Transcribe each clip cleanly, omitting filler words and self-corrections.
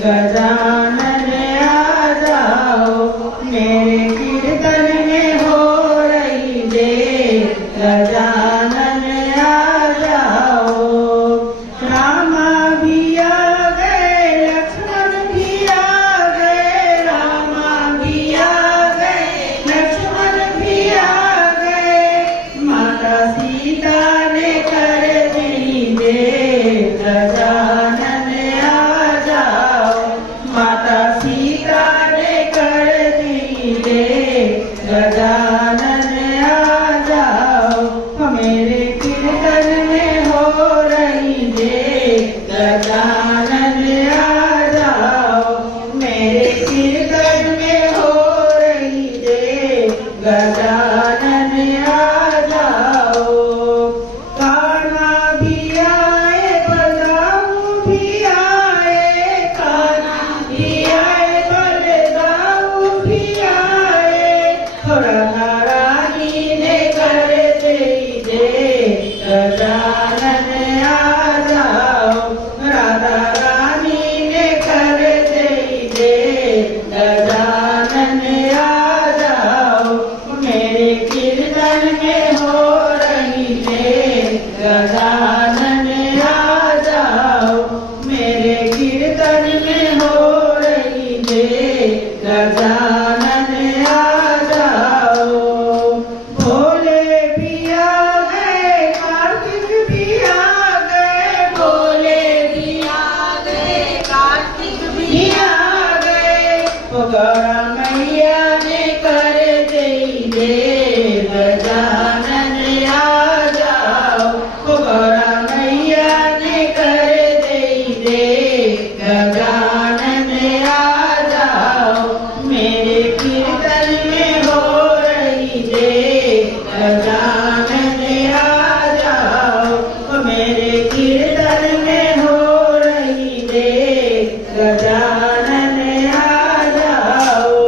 गजानन आ जाओ, मेरे कीर्तन में हो रही जय। गजानन आ जाओ। रामा भी आ गए, लक्ष्मण भी आ गए, रामा भी आ गए, लक्ष्मण भी आ गए। माता सीता ने कर दी जय। गजानन आ जाओ, माता सीता ने कर दी जय। गजानन आ जाओ, मेरे कीर्तन में हो रही जय। गजानन आ जाओ, मेरे कीर्तन में हो रही जय। गजानन आ जाओ। कान्हा भी आए, बलदाऊ भी आए, कान्हा भी आए, बलदाऊ भी आए। राधा रानी ने कर दी जय। गजानन आ जाओ, राधा रानी ने कर दी जय। गजानन आ जाओ, मेरे कीर्तन में हो रही जय। गजानन आ जाओ, मेरे कीर्तन में हो रही जय। गजानन आ जाओ। भोले भी आ गए, कार्तिक भी आ गए, भोले भी आ गए, कार्तिक भी आ गए। गौरा मैया ने कर दी जय। गजानन आ जाओ, गौरा मैया ने कर दी जय। गजानन आ जाओ, मेरे कीर्तन में हो रही जय। गजानन आ जाओ, मेरे कीर्तन में हो रही जय। गजानन आ जाओ।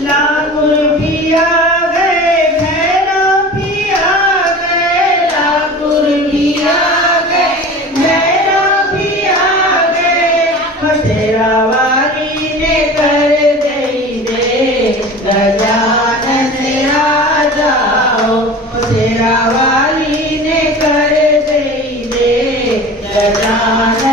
लांगुर भी आ गए, भैरव भी आ गए, लांगुर भी आ गए, भैरव भी आ गए। बसेरा वाली ने कर दी जय। गजानन आ जाओ, बसेरा वाली ने कर दी जय। गजानन